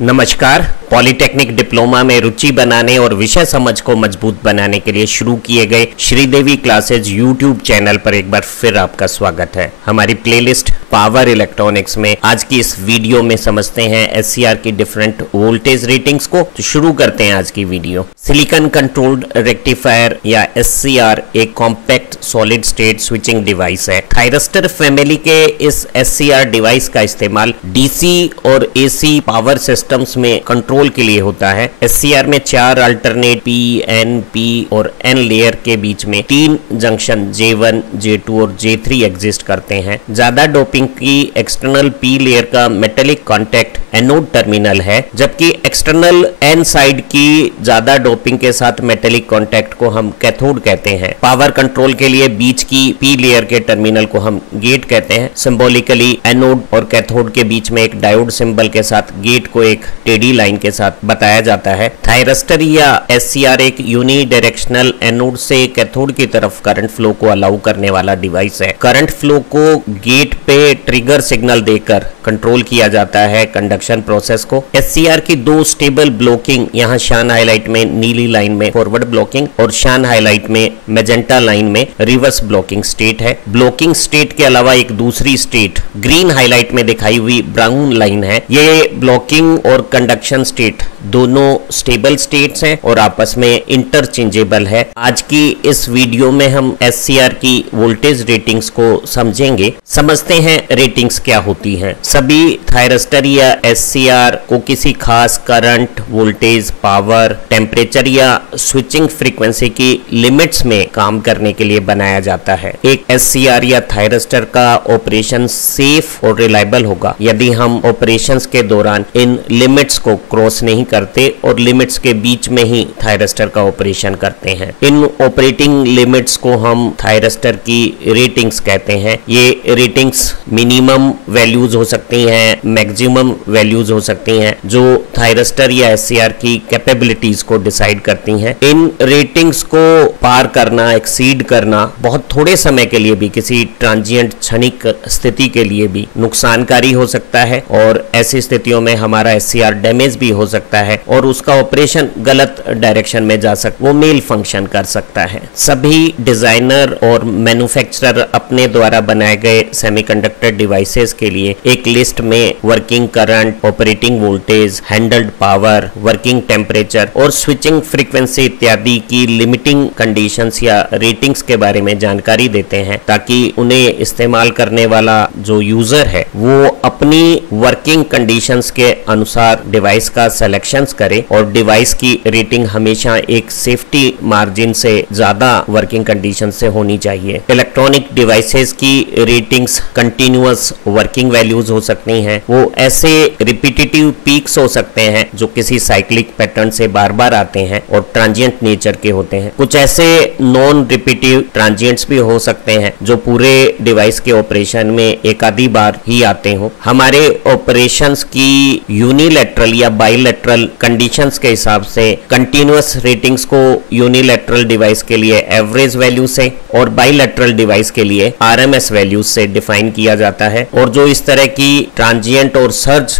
नमस्कार। Polytechnic diploma में रुचि बनाने और विषय समझ को मजबूत बनाने के लिए शुरू किए गए श्रीदेवी क्लासेज यूट्यूब चैनल पर एक बार फिर आपका स्वागत है। हमारी प्लेलिस्ट पावर इलेक्ट्रॉनिक्स में आज की इस वीडियो में समझते हैं एससीआर की डिफरेंट वोल्टेज रेटिंग्स को। तो शुरू करते हैं आज की वीडियो। सिलिकॉन कंट्रोल्ड रेक्टिफायर या एससीआर एक compact solid state switching device है। थायरिस्टर फैमिली के इस एससीआर डिवाइस का इस्तेमाल डीसी और एसी पावर सिस्टम्स में कंट्रोल के लिए होता है। एससीआर में 4 अल्टरनेट पी, एन, पी और एन लेयर के बीच में 3 जंक्शन J1, J2 और J3 एग्जिस्ट करते हैं। ज्यादा डोपिंग की एक्सटर्नल पी लेयर का मेटेलिक कांटेक्ट एनोड टर्मिनल है, जबकि एक्सटर्नल एन साइड की ज्यादा डोपिंग के साथ मेटेलिक कांटेक्ट को हम कैथोड कहते हैं। पावर कंट्रोल के लिए बीच की पी लेयर के टर्मिनल को हम गेट कहते हैं। सिंबॉलिकली एनोड और कैथोड के बीच में एक डायोड सिंबल के साथ गेट को एक टेढ़ी लाइन के साथ बताया जाता है। थायरिस्टर या एससीआर एक यूनी डायरेक्शनल एनोड से कैथोड की तरफ करंट फ्लो को अलाउ करने वाला डिवाइस है। करंट फ्लो को गेट पे ट्रिगर सिग्नल देकर कंट्रोल किया जाता है कंडक्शन प्रोसेस को। एससीआर की 2 स्टेबल ब्लॉकिंग, यहाँ शान हाईलाइट में नीली लाइन में फॉरवर्ड ब्लॉकिंग और शान हाईलाइट में मैजेंटा लाइन में रिवर्स ब्लॉकिंग स्टेट है। ब्लॉकिंग स्टेट के अलावा एक दूसरी स्टेट ग्रीन हाईलाइट में दिखाई हुई ब्राउन लाइन है। ये ब्लॉकिंग और कंडक्शन स्टेट दोनों स्टेबल स्टेट्स हैं और आपस में इंटरचेंजेबल है। आज की इस वीडियो में हम एससीआर की वोल्टेज रेटिंग्स को समझेंगे। समझते हैं रेटिंग्स क्या होती हैं। सभी थायरिस्टर या एससीआर को किसी खास करंट, वोल्टेज, पावर, टेम्परेचर या स्विचिंग फ्रीक्वेंसी की लिमिट्स में काम करने के लिए बनाया जाता है। एक एससीआर या थायरिस्टर का ऑपरेशन सेफ और रिलायबल होगा यदि हम ऑपरेशंस के दौरान इन लिमिट्स को क्रॉस नहीं करते और लिमिट्स के बीच में ही थायरिस्टर का ऑपरेशन करते हैं। इन ऑपरेटिंग लिमिट्स को हम थायरिस्टर की रेटिंग्स कहते हैं। ये रेटिंग्स मिनिमम वैल्यूज हो सकती हैं, मैक्सिमम वैल्यूज हो सकती हैं, जो थायरिस्टर या एससीआर की कैपेबिलिटीज को डिसाइड करती हैं। इन रेटिंग्स को पार करना, एक्सीड करना बहुत थोड़े समय के लिए भी, किसी ट्रांजिएंट क्षणिक स्थिति के लिए भी नुकसानकारी हो सकता है और ऐसी स्थितियों में हमारा एससीआर डैमेज भी हो सकता है और उसका ऑपरेशन गलत डायरेक्शन में जा सकता, वो मेल फंक्शन कर सकता है। सभी डिजाइनर और मैन्युफैक्चरर अपने द्वारा बनाए गए सेमीकंडक्टर डिवाइसेस के लिए एक लिस्ट में working current, operating voltage, handled power, working temperature और स्विचिंग फ्रीक्वेंसी इत्यादि की लिमिटिंग कंडीशंस या रेटिंग्स के बारे में जानकारी देते हैं, ताकि उन्हें इस्तेमाल करने वाला जो यूजर है वो अपनी वर्किंग कंडीशंस के अनुसार डिवाइस का सिलेक्शंस करे और डिवाइस की रेटिंग हमेशा एक सेफ्टी मार्जिन से ज्यादा वर्किंग कंडीशन से होनी चाहिए। इलेक्ट्रॉनिक डिवाइसेस की रेटिंग्स कंटिन्यूअस वर्किंग वैल्यूज हो सकती हैं। वो ऐसे रिपीटेटिव पीक्स हो सकते हैं जो किसी साइक्लिक पैटर्न से बार बार आते हैं और ट्रांजिएंट नेचर के होते हैं। कुछ ऐसे नॉन रिपीटिव ट्रांजिएंट्स भी हो सकते हैं जो पूरे डिवाइस के ऑपरेशन में एक आधी बार ही आते हो। हमारे ऑपरेशंस की यूनिलैटरल या बाइलैटरल कंडीशंस के हिसाब से कंटिन्यूअस रेटिंग्स को यूनिलैटरल डिवाइस के लिए एवरेज वैल्यू से और बाइलैटरल डिवाइस के लिए आरएमएस वैल्यू से डिफाइन किया जाता है। और जो इस तरह की ट्रांजिएंट और सर्ज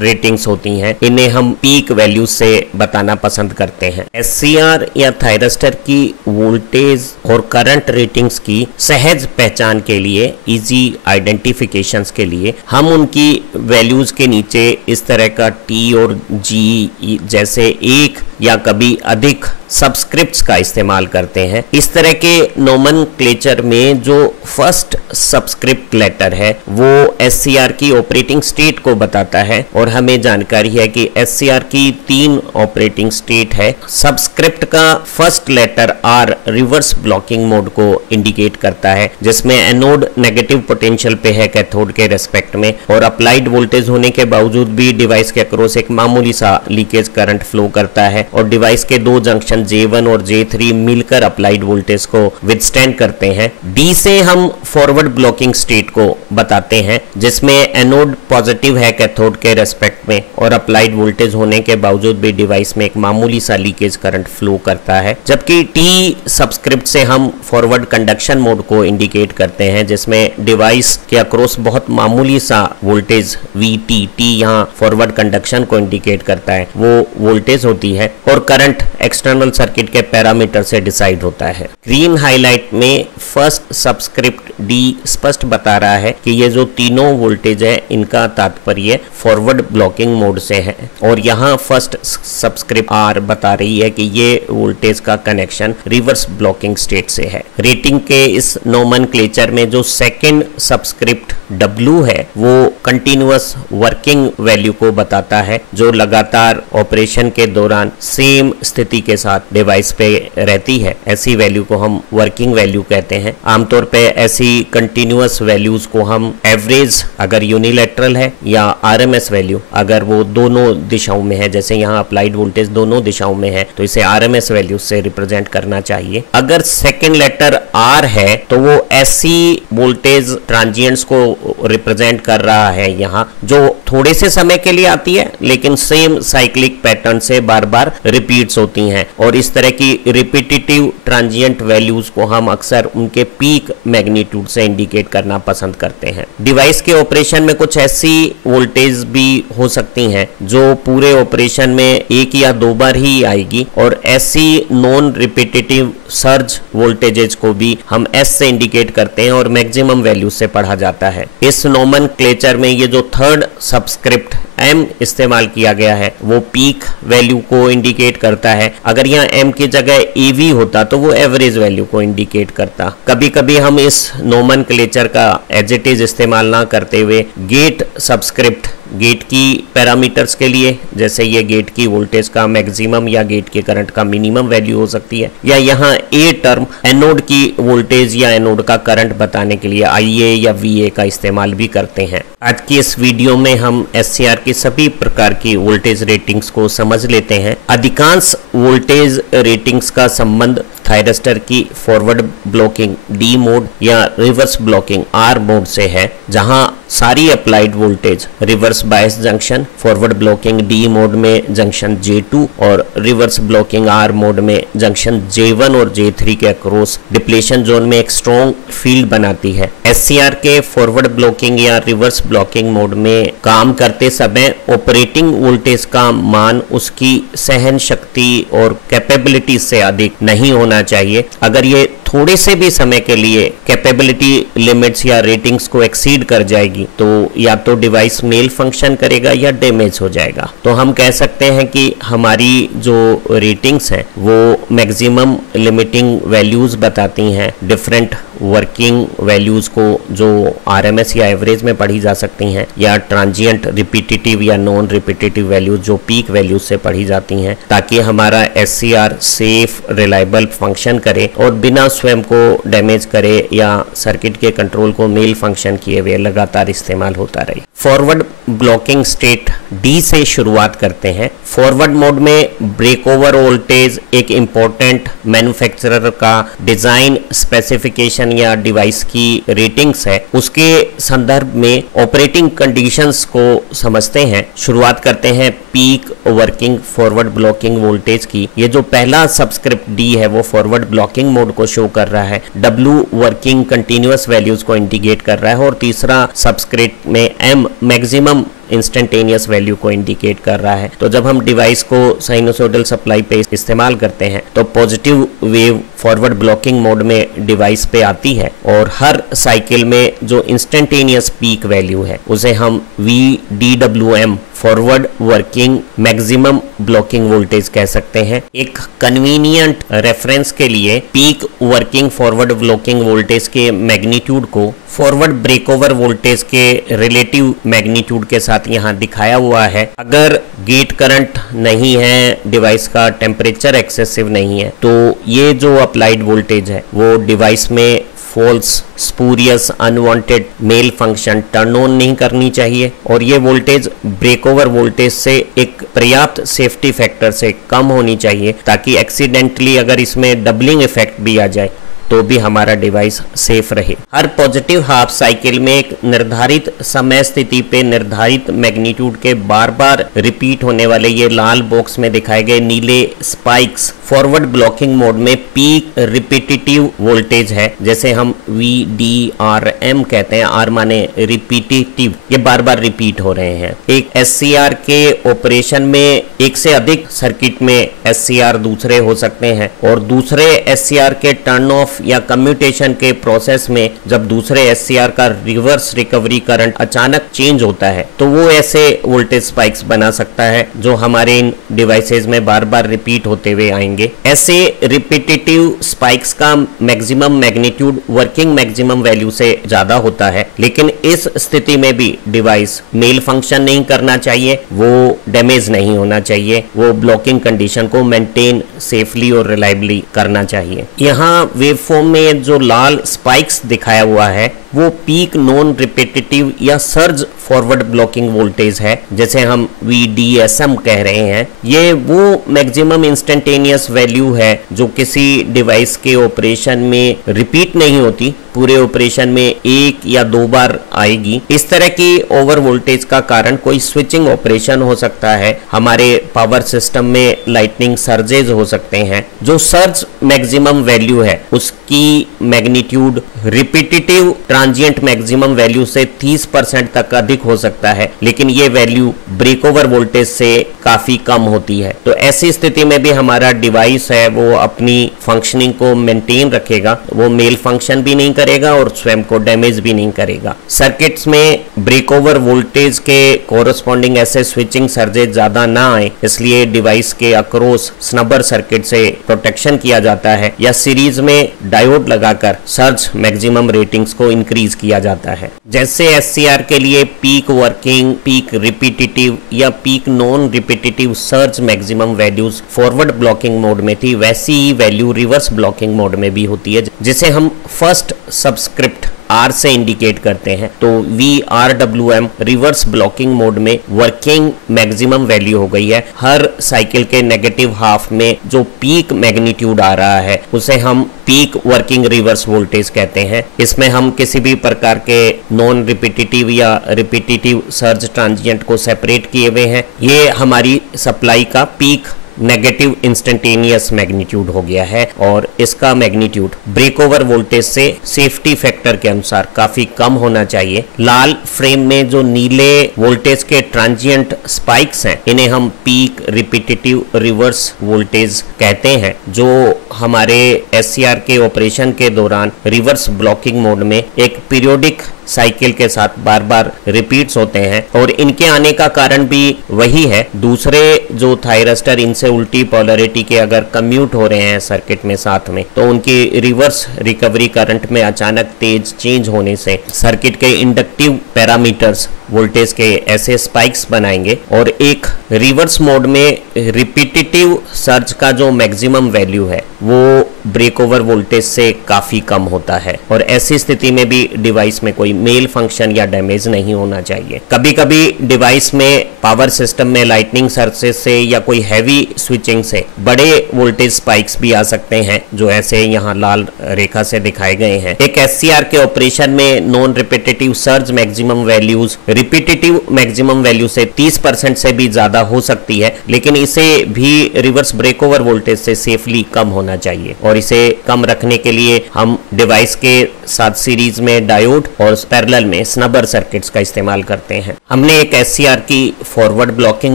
रेटिंग्स होती हैं, इन्हें हम पीक वैल्यू से बताना पसंद करते हैं। एससीआर या थायरिस्टर की वोल्टेज और करंट रेटिंग्स की सहज पहचान के लिए, इजी आइडेंटिफिकेशंस के लिए हम उनकी वैल्यूज के नीचे इस तरह का टी और जी जैसे एक या कभी अधिक सबस्क्रिप्ट्स का इस्तेमाल करते हैं। इस तरह के नोमेनक्लेचर में जो फर्स्ट सबस्क्रिप्ट लेटर है वो एससीआर की ऑपरेटिंग स्टेट को बताता है और हमें जानकारी है कि एससीआर की 3 ऑपरेटिंग स्टेट है। सबस्क्रिप्ट का first letter R reverse blocking mode को इंडिकेट करता है, जिसमें एनोड नेगेटिव पोटेंशियल पे है कैथोड के रेस्पेक्ट में और अप्लाइड वोल्टेज होने के बावजूद भी डिवाइस के अक्रॉस एक मामूली सा लीकेज करंट फ्लो करता है। और डिवाइस के दो जंक्शन J1 और J3 मिलकर अप्लाइड वोल्टेज को विथस्टैंड करते हैं। D से हम फॉरवर्ड ब्लॉकिंग स्टेट को बताते हैं, जिसमें एनोड पॉजिटिव है कैथोड के रेस्पेक्ट में और अप्लाइड वोल्टेज होने के बावजूद भी डिवाइस में एक मामूली सा लीकेज करंट फ्लो करता है। जबकि T सबस्क्रिप्ट से हम फॉरवर्ड कंडक्शन मोड को इंडिकेट करते हैं, जिसमें डिवाइस के अक्रॉस बहुत मामूली सा वोल्टेज VT, T यहाँ फॉरवर्ड कंडक्शन को इंडिकेट करता है, वो वोल्टेज होती है और करंट एक्सटर्नल सर्किट के पैरामीटर से डिसाइड होता है। ग्रीन हाईलाइट में फर्स्ट सबस्क्रिप्ट D स्पष्ट बता रहा है कि ये जो तीनों वोल्टेज है इनका तात्पर्य फॉरवर्ड ब्लॉकिंग मोड से है, और यहाँ फर्स्ट सबस्क्रिप्ट R बता रही है कि ये वोल्टेज का कनेक्शन रिवर्स ब्लॉकिंग स्टेट से है। रेटिंग के इस नोमेनक्लेचर में जो सेकंड सबस्क्रिप्ट W है वो कंटिन्यूअस वर्किंग वैल्यू को बताता है, जो लगातार ऑपरेशन के दौरान सेम स्थिति के साथ डिवाइस पे रहती है। ऐसी वैल्यू को हम वर्किंग वैल्यू कहते हैं। आमतौर पे ऐसी कंटिन्यूअस वैल्यूज को हम एवरेज अगर यूनिलैटरल है या RMS वैल्यू अगर वो दोनों दिशाओं में है, जैसे यहाँ अप्लाइड वोल्टेज दोनों दिशाओं में है तो इसे RMS वैल्यू से रिप्रेजेंट करना चाहिए। अगर सेकेंड लेटर R है तो वो ऐसी वोल्टेज ट्रांजिएंट्स को रिप्रेजेंट कर रहा है यहाँ जो थोड़े से समय के लिए आती है लेकिन सेम साइक्लिक पैटर्न से बार बार रिपीट्स होती हैं, और इस तरह की रिपीटेटिव ट्रांजिएंट वैल्यूज को हम अक्सर उनके पीक मैग्नीट्यूड से इंडिकेट करना पसंद करते हैं। डिवाइस के ऑपरेशन में कुछ ऐसी वोल्टेज भी हो सकती हैं जो पूरे ऑपरेशन में एक या दो बार ही आएगी, और ऐसी नॉन रिपीटेटिव सर्ज वोल्टेजेस को भी हम S से इंडिकेट करते हैं और मैक्सिमम वैल्यू से पढ़ा जाता है। इस नोमेनक्लेचर में ये जो थर्ड सबस्क्रिप्ट M इस्तेमाल किया गया है वो पीक वैल्यू को इंडिकेट करता है। अगर यहाँ M की जगह AV होता तो वो एवरेज वैल्यू को इंडिकेट करता। कभी कभी हम इस नोमेनक्लेचर का एज इट इज इस्तेमाल ना करते हुए गेट सबस्क्रिप्ट गेट की पैरामीटर्स के लिए, जैसे ये गेट की वोल्टेज का मैक्सिमम या गेट के करंट का मिनिमम वैल्यू हो सकती है, या यहाँ A टर्म एनोड की वोल्टेज या एनोड का करंट बताने के लिए IA या VA का इस्तेमाल भी करते हैं। आज की इस वीडियो में हम SCR की सभी प्रकार की वोल्टेज रेटिंग्स को समझ लेते हैं। अधिकांश वोल्टेज रेटिंग्स का संबंध थायरिस्टर की फॉरवर्ड ब्लॉकिंग D मोड या रिवर्स ब्लॉकिंग R मोड से है, जहां सारी applied voltage reverse bias junction, forward blocking D mode में जंक्शन J2 और रिवर्स ब्लॉकिंग R मोड में जंक्शन J1 और J3 के अक्रॉस डिप्लेशन जोन में एक स्ट्रॉन्ग फील्ड बनाती है। SCR के फॉरवर्ड ब्लॉकिंग या रिवर्स ब्लॉकिंग मोड में काम करते समय ऑपरेटिंग वोल्टेज का मान उसकी सहन शक्ति और कैपेबिलिटी से अधिक नहीं होना चाहिए। अगर ये थोड़े से भी समय के लिए कैपेबिलिटी लिमिट्स या रेटिंग्स को एक्सीड कर जाएगी तो या तो डिवाइस मेल फंक्शन करेगा या डैमेज हो जाएगा। तो हम कह सकते हैं कि हमारी जो रेटिंग्स हैं वो मैक्सिमम लिमिटिंग वैल्यूज बताती हैं डिफरेंट वर्किंग वैल्यूज को जो RMS या एवरेज में पढ़ी जा सकती हैं, या ट्रांजिएंट रिपीटेटिव या नॉन रिपीटेटिव वैल्यूज जो पीक वैल्यूज से पढ़ी जाती हैं, ताकि हमारा SCR सेफ रिलायबल फंक्शन करे और बिना स्वयं को डैमेज करे या सर्किट के कंट्रोल को मेल फंक्शन किए हुए लगातार इस्तेमाल होता रहे। फॉरवर्ड ब्लॉकिंग स्टेट D से शुरुआत करते हैं। फॉरवर्ड मोड में ब्रेक ओवर वोल्टेज एक इम्पोर्टेंट मैन्युफैक्चरर का डिजाइन स्पेसिफिकेशन या डिवाइस की रेटिंग्स है, उसके संदर्भ में ऑपरेटिंग कंडीशंस को समझते हैं। शुरुआत करते हैं peak working forward blocking voltage की। ये जो पहला सबस्क्रिप्ट D है वो फॉरवर्ड ब्लॉकिंग मोड को शो कर रहा है, W वर्किंग कंटिन्यूअस वैल्यूज को इंडिकेट कर रहा है, और तीसरा सबस्क्रिप्ट में M मैक्सिमम इंस्टेंटेनियस वैल्यू को इंडिकेट कर रहा है। तो जब हम डिवाइस को साइनोसॉइडल सप्लाई पे इस्तेमाल करते हैं तो positive wave forward blocking mode में डिवाइस पे आती है, और हर साइकिल में जो इंस्टेंटेनियस पीक वैल्यू है उसे हम VDWM forward working maximum blocking voltage कह सकते हैं। एक कन्वीनियंट रेफरेंस के लिए peak working forward blocking voltage के मैग्नीट्यूड को फॉरवर्ड ब्रेकओवर वोल्टेज के रिलेटिव मैग्नीट्यूड के साथ यहाँ दिखाया हुआ है। अगर गेट करंट नहीं है, डिवाइस का टेम्परेचर एक्सेसिव नहीं है, तो ये जो अप्लाइड वोल्टेज है वो डिवाइस में false, spurious, unwanted malfunction turn on नहीं करनी चाहिए और ये वोल्टेज ब्रेकओवर वोल्टेज से एक पर्याप्त सेफ्टी फैक्टर से कम होनी चाहिए, ताकि एक्सीडेंटली अगर इसमें डबलिंग इफेक्ट भी आ जाए तो भी हमारा डिवाइस सेफ रहे। हर पॉजिटिव हाफ साइकिल में एक निर्धारित समय स्थिति पे निर्धारित मैग्नीट्यूड के बार बार रिपीट होने वाले ये लाल बॉक्स में दिखाए गए नीले स्पाइक्स फॉरवर्ड ब्लॉकिंग मोड में पीक रिपीटिटिव वोल्टेज है, जैसे हम VDRM कहते हैं, आर माने रिपीटिटिव, ये बार बार रिपीट हो रहे हैं। एक SCR के ऑपरेशन में एक से अधिक सर्किट में SCR दूसरे हो सकते हैं और दूसरे SCR के टर्न ऑफ या कम्यूटेशन के प्रोसेस में जब दूसरे SCR का रिवर्स रिकवरी करंट अचानक चेंज होता है तो वो ऐसे वोल्टेज स्पाइक्स बना सकता है जो हमारे इन डिवाइसेज में बार बार रिपीट होते हुए आएंगे। ऐसे रिपीटिटिव स्पाइक्स का maximum magnitude working maximum value से ज्यादा होता है, लेकिन इस स्थिति में भी डिवाइस मेल फंक्शन नहीं करना चाहिए, वो डैमेज नहीं होना चाहिए, वो ब्लॉकिंग कंडीशन को मेंटेन सेफली और रिलायबली करना चाहिए। यहाँ वेवफॉर्म में जो लाल स्पाइक्स दिखाया हुआ है वो पीक नॉन रिपीटिटिव या सर्ज फॉरवर्ड ब्लॉकिंग वोल्टेज है, जैसे हम VDSM कह रहे हैं। ये वो मैक्सिमम इंस्टेंटेनियस वैल्यू है जो किसी डिवाइस के ऑपरेशन में रिपीट नहीं होती, पूरे ऑपरेशन में एक या दो बार आएगी। इस तरह की ओवर वोल्टेज का कारण कोई स्विचिंग ऑपरेशन हो सकता है, हमारे पावर सिस्टम में लाइटनिंग सर्जेज हो सकते हैं। जो सर्ज मैक्सिमम वैल्यू है उसकी magnitude repetitive transient maximum value से 30% तक अधिक हो सकता है, लेकिन ये वैल्यू ब्रेकओवर वोल्टेज से काफी कम होती है। तो ऐसी स्थिति में भी हमारा डिवाइस है वो अपनी फंक्शनिंग को मेंटेन रखेगा, वो मेल फंक्शन भी नहीं करेगा और स्वयं को डैमेज भी नहीं करेगा। सर्किट्स में ब्रेकओवर वोल्टेज के कोरस्पॉन्डिंग ऐसे स्विचिंग सर्जेज ज्यादा ना आए, इसलिए डिवाइस के अक्रॉस स्नबर सर्किट से प्रोटेक्शन किया जाता है या सीरीज में डायोड लगाकर सर्ज मैक्सिमम रेटिंग्स को इंक्रीज किया जाता है। जैसे SCR के लिए पीक वर्किंग, पीक रिपीटिटिव या peak non repetitive surge maximum values forward blocking mode में थी, वैसी ही वैल्यू रिवर्स ब्लॉकिंग मोड में भी होती है, जिसे हम फर्स्ट सबस्क्रिप्ट R से इंडिकेट करते हैं। तो VRWM रिवर्स ब्लॉकिंग मोड में वर्किंग मैक्सिमम वैल्यू हो गई है। हर साइकिल के नेगेटिव हाफ में जो पीक मैग्नीट्यूड आ रहा है उसे हम पीक वर्किंग रिवर्स वोल्टेज कहते हैं। इसमें हम किसी भी प्रकार के नॉन रिपीटिटिव या रिपीटिटिव सर्ज ट्रांजिएंट को सेपरेट किए हुए हैं। ये हमारी सप्लाई का पीक नेगेटिव इंस्टेंटेनियस मैग्नीट्यूड हो गया है और इसका मैग्नीट्यूड ब्रेकओवर वोल्टेज से सेफ्टी फैक्टर के अनुसार काफी कम होना चाहिए। लाल फ्रेम में जो नीले वोल्टेज के ट्रांजिएंट स्पाइक्स हैं इन्हें हम पीक रिपीटिटिव रिवर्स वोल्टेज कहते हैं, जो हमारे SCR के ऑपरेशन के दौरान रिवर्स ब्लॉकिंग मोड में एक पीरियोडिक साइकिल के साथ बार बार रिपीट्स होते हैं और इनके आने का कारण भी वही है। दूसरे जो थायरस्टर इनसे उल्टी पोलैरिटी के अगर कम्यूट हो रहे हैं सर्किट में साथ में, तो उनकी रिवर्स रिकवरी करंट में अचानक तेज चेंज होने से सर्किट के इंडक्टिव पैरामीटर्स वोल्टेज के ऐसे स्पाइक्स बनाएंगे और एक रिवर्स मोड में रिपीटिटिव सर्ज का जो मैक्सिमम वैल्यू है वो ब्रेकओवर वोल्टेज से काफी कम होता है और ऐसी स्थिति में भी डिवाइस में कोई मेल फंक्शन या डैमेज नहीं होना चाहिए। कभी कभी डिवाइस में पावर सिस्टम में लाइटनिंग सर्जेस से या कोई हैवी स्विचिंग से बड़े वोल्टेज स्पाइक्स भी आ सकते हैं, जो ऐसे यहाँ लाल रेखा से दिखाए गए हैं। एक SCR के ऑपरेशन में non repetitive surge maximum values repetitive maximum value से 30% से भी ज्यादा हो सकती है, लेकिन इसे भी रिवर्स ब्रेकओवर वोल्टेज से सेफली कम होना चाहिए और इसे कम रखने के लिए हम डिवाइस के साथ सीरीज में डायोड और पैरेलल में स्नबर सर्किट्स का इस्तेमाल करते हैं। हमने एक SCR की फॉरवर्ड ब्लॉकिंग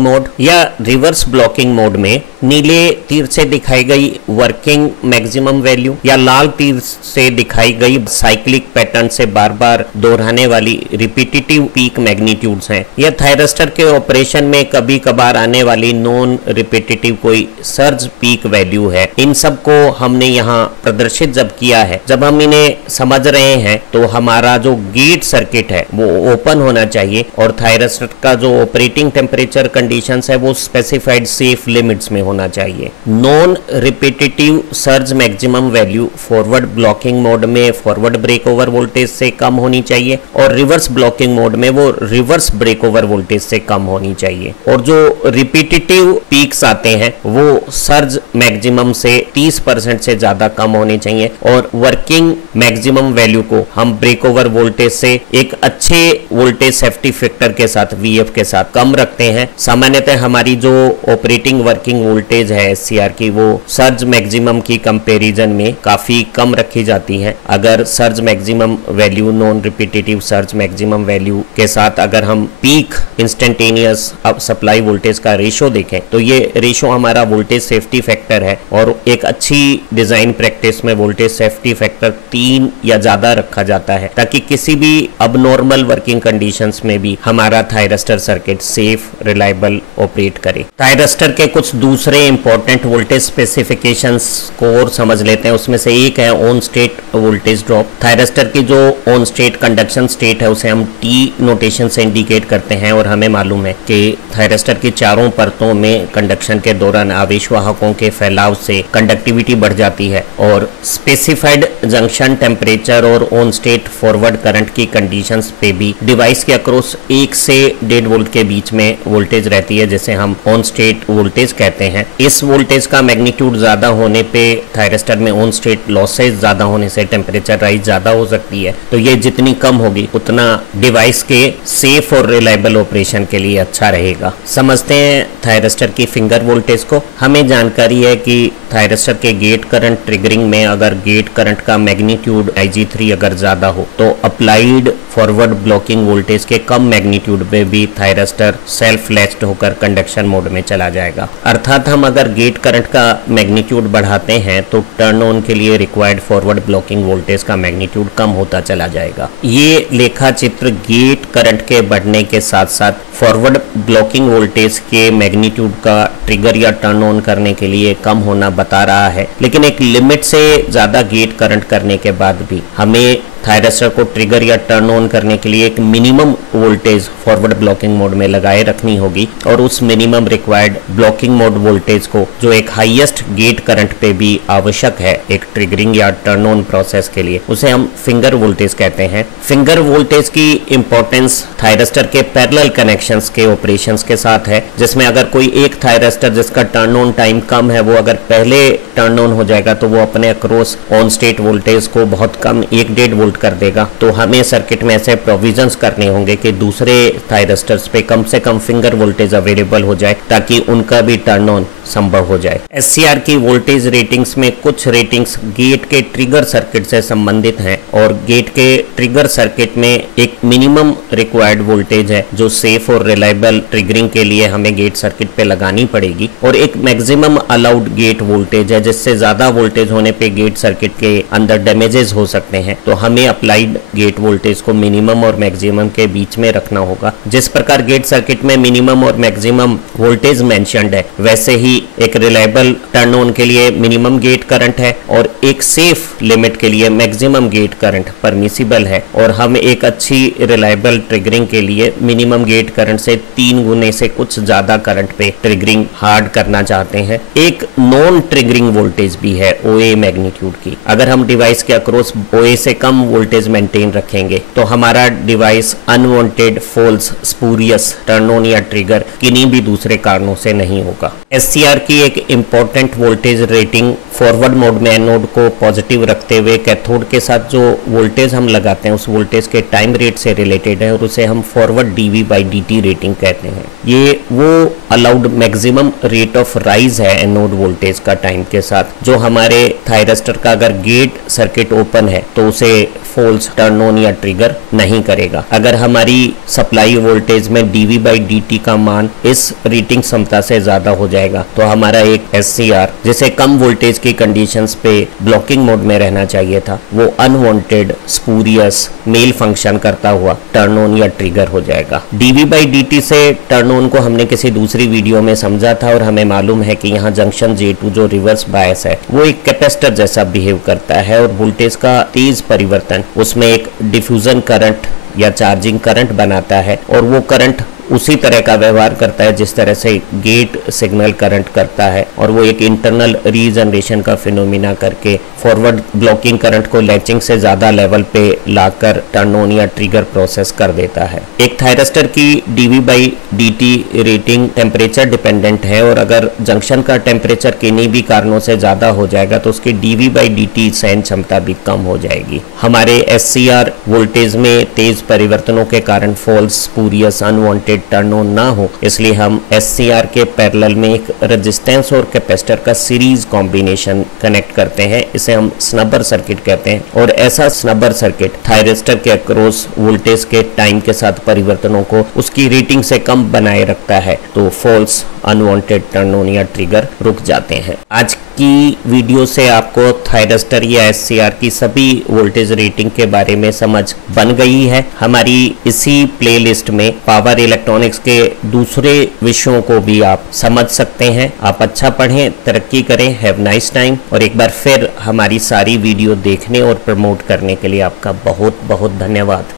मोड या रिवर्स ब्लॉकिंग मोड में नीले तीर से दिखाई गई वर्किंग मैक्सिमम वैल्यू या लाल तीर से दिखाई गई साइक्लिक पैटर्न से बार बार दोहराने वाली रिपीटिटिव पीक मैग्नीट्यूड्स हैं। यह थायरस्टर के ऑपरेशन में कभी कभार आने वाली नॉन रिपीटिटिव कोई सर्ज पीक वैल्यू है। इन सब को हमने हमने यहाँ प्रदर्शित जब किया है, जब हम इन्हें समझ रहे हैं तो हमारा जो गेट सर्किट है वो ओपन होना चाहिए और थायरिस्टर का जो ऑपरेटिंग टेम्परेचर कंडीशंस है वो स्पेसिफाइड सेफ लिमिट्स में होना चाहिए। Non repetitive surge maximum value forward blocking mode में फॉरवर्ड ब्रेक ओवर वोल्टेज से कम होनी चाहिए और रिवर्स ब्लॉकिंग मोड में वो रिवर्स ब्रेक ओवर वोल्टेज से कम होनी चाहिए। और जो रिपीटेटिव पीक्स आते हैं वो सर्ज मैक्सिमम से 30% से ज्यादा कम होने चाहिए और वर्किंग मैक्सिमम वैल्यू को हम ब्रेक ओवर वोल्टेज से एक अच्छे वोल्टेज सेफ्टी फैक्टर के साथ VF के साथ कम रखते हैं। सामान्यतः हमारी जो ऑपरेटिंग वर्किंग वोल्टेज है SCR की वो सर्ज मैक्सिमम की कंपैरिजन में काफी कम रखी जाती है। अगर surge maximum value non repetitive surge maximum value के साथ अगर हम पीक इंस्टेंटेनियस अब सप्लाई वोल्टेज का रेशो देखें तो ये रेशो हमारा वोल्टेज सेफ्टी फैक्टर है और एक अच्छी डिजाइन प्रैक्टिस में वोल्टेज सेफ्टी फैक्टर 3 या ज्यादा रखा जाता है ताकि किसी भी अबनॉर्मल वर्किंग कंडीशंस में भी हमारा thyristor circuit safe reliable operate करे। थायरिस्टर के कुछ दूसरे इंपॉर्टेंट वोल्टेज स्पेसिफिकेशंस को और समझ लेते हैं। उसमें से एक है on state voltage drop. Thyristor की जो ऑन स्टेट कंडक्शन स्टेट है उसे हम T नोटेशन से इंडिकेट करते हैं और हमें मालूम है कि थायरिस्टर की चारों परतों में कंडक्शन के दौरान आवेश वाहकों के फैलाव से कंडक्टिविटी बढ़ जाती है और स्पेसिफाइड जंक्शन टेम्परेचर और ऑन स्टेट फॉरवर्ड करंट की कंडीशंस पे भी डिवाइस के अक्रॉस 1 से 1.5 वोल्ट के बीच में वोल्टेज रहती है जिसे हम ऑन स्टेट वोल्टेज कहते हैं। इस वोल्टेज का मैग्नीट्यूड ज्यादा होने पे थायरिस्टर में ऑन स्टेट लॉसेज ज्यादा होने से टेम्परेचर राइज ज्यादा हो सकती है। तो ये जितनी कम होगी उतना डिवाइस के सेफ और रिलायबल ऑपरेशन के लिए अच्छा रहेगा। समझते हैं थायरिस्टर की फिंगर वोल्टेज को। हमें जानकारी है कि थायरिस्टर के गेट करंट ट्रिगरिंग में अगर गेट करंट का मैग्नीट्यूड Ig3 अगर ज्यादा हो तो अप्लाइड फॉरवर्ड ब्लॉकिंग वोल्टेज के कम मैग्नीट्यूड में भी थायरिस्टर सेल्फ लैच्ड होकर कंडक्शन मोड में चला जाएगा। अर्थात हम अगर गेट करंट का मैग्नीट्यूड बढ़ाते हैं तो टर्न ऑन के लिए रिक्वायर्ड फॉरवर्ड ब्लॉकिंग वोल्टेज का मैग्नीट्यूड कम होता चला जाएगा। ये लेखा चित्र गेट करंट के बढ़ने के साथ साथ फॉरवर्ड ब्लॉकिंग वोल्टेज के मैग्नीट्यूड का ट्रिगर या टर्न ऑन करने के लिए कम होना बता रहा है, लेकिन एक लिमिट से ज्यादा गेट करंट करने के बाद भी हमें थायरिस्टर को ट्रिगर या टर्न ऑन करने के लिए एक minimum voltage forward blocking mode में लगाए रखनी होगी और उस minimum required blocking mode voltage को जो एक हाईएस्ट गेट करंट पे भी आवश्यक है एक ट्रिगरिंग या टर्न ऑन प्रोसेस के लिए, उसे हम फिंगर वोल्टेज कहते हैं। फिंगर वोल्टेज की इंपॉर्टेंस थायरिस्टर के पैरेलल कनेक्शंस के ऑपरेशंस के साथ है, जिसमें अगर कोई एक थायरिस्टर जिसका टर्न ऑन टाइम कम है वो अगर पहले टर्न ऑन हो जाएगा तो वो अपने अक्रॉस ऑन स्टेट वोल्टेज को बहुत कम 1.5 वोल्ट कर देगा। तो हमें सर्किट में ऐसे प्रोविजंस करने होंगे कि दूसरे थायरिस्टर्स पे कम से कम फिंगर वोल्टेज अवेलेबल हो जाए ताकि उनका भी टर्न ऑन संभव हो जाए। SCR की वोल्टेज रेटिंग्स में कुछ रेटिंग्स गेट के ट्रिगर सर्किट से संबंधित हैं और गेट के ट्रिगर सर्किट में एक मिनिमम रिक्वायर्ड वोल्टेज है जो सेफ और रिलायबल ट्रिगरिंग के लिए हमें गेट सर्किट पे लगानी पड़ेगी और एक मैक्सिमम अलाउड गेट वोल्टेज है जिससे ज्यादा वोल्टेज होने पे गेट सर्किट के अंदर डैमेजेस हो सकते हैं। तो हमें अप्लाइड गेट वोल्टेज को मिनिमम और मैक्सिमम के बीच में रखना होगा। जिस प्रकार गेट सर्किट में मिनिमम और मैक्सिमम वोल्टेज मेंशन्ड है वैसे ही एक रिलायबल टर्न ऑन के लिए मिनिमम गेट करंट है और एक सेफ लिमिट के लिए मैक्सिमम गेट करंट परमिसिबल है और हम एक अच्छी रिलायबल ट्रिगरिंग के लिए मिनिमम गेट करंट से 3 गुने से कुछ ज्यादा करंट पे ट्रिगरिंग हार्ड करना चाहते हैं। एक नॉन ट्रिगरिंग वोल्टेज भी है OA मैग्नीट्यूड की। अगर हम डिवाइस के अक्रॉस OA से कम वोल्टेज मेंटेन रखेंगे तो हमारा device unwanted false spurious turn on या ट्रिगर किन्हीं भी दूसरे कारणों से नहीं होगा। SCR की एक important voltage rating forward mode में एनोड को पॉजिटिव रखते हुए कैथोड के साथ जो वोल्टेज हम लगाते हैं उस वोल्टेज के टाइम रेट से रिलेटेड है और उसे हम फॉरवर्ड dV/dt रेटिंग कहते हैं। ये वो allowed maximum rate of rise है एनोड वोल्टेज का टाइम के साथ जो हमारे थायरिस्टर का अगर गेट सर्किट ओपन है तो उसे फॉल्स टर्न ऑन या ट्रिगर नहीं करेगा। अगर हमारी सप्लाई वोल्टेज में dV/dt का मान इस रेटिंग क्षमता से ज्यादा हो जाएगा तो हमारा एक SCR जिसे कम वोल्टेज की कंडीशंस पे ब्लॉकिंग मोड में रहना चाहिए था, वो अनवांटेड स्पूरियस मेल फंक्शन करता हुआ टर्न ऑन या ट्रिगर हो जाएगा। dV/dt से टर्न ऑन को हमने किसी दूसरी वीडियो में समझा था और हमें मालूम है कि यहाँ जंक्शन J2 जो रिवर्स बायस है वो एक कैपेसिटर जैसा बिहेव करता है और वोल्टेज का तेज परिवर्तन उसमें एक डिफ्यूजन करंट या चार्जिंग करंट बनाता है और वो करंट उसी तरह का व्यवहार करता है जिस तरह से गेट सिग्नल करंट करता है और वो एक इंटरनल रीजनरेशन का फिनोमिना करके फॉरवर्ड ब्लॉकिंग करंट को लैचिंग से ज्यादा लेवल पे लाकर टर्न ऑन या ट्रिगर प्रोसेस कर देता है। एक थायरिस्टर की dV/dt रेटिंग टेम्परेचर डिपेंडेंट है और अगर जंक्शन का टेम्परेचर किन्हीं भी कारणों से ज्यादा हो जाएगा तो उसकी dV/dt सहन क्षमता भी कम हो जाएगी। हमारे SCR वोल्टेज में तेज परिवर्तनों के कारण false spurious unwanted turn on ना हो, इसलिए हम SCR के पैरेलल में एक रेजिस्टेंस और कैपेसिटर का सीरीज कॉम्बिनेशन कनेक्ट करते हैं। इसे हम स्नबर सर्किट कहते हैं और ऐसा स्नबर सर्किट थायरिस्टर के अक्रॉस वोल्टेज के टाइम के साथ परिवर्तनों को उसकी रेटिंग से कम बनाए रखता है तो फॉल्स अनवांटेड टर्न ऑन या ट्रिगर रुक जाते हैं। आज की वीडियो से आपको थायरिस्टर या SCR की सभी वोल्टेज रेटिंग के बारे में समझ बन गई है। हमारी इसी प्लेलिस्ट में पावर इलेक्ट्रॉनिक्स के दूसरे विषयों को भी आप समझ सकते हैं। आप अच्छा पढ़ें, तरक्की करें। Have nice time. और एक बार फिर हमारी सारी वीडियो देखने और प्रमोट करने के लिए आपका बहुत बहुत धन्यवाद।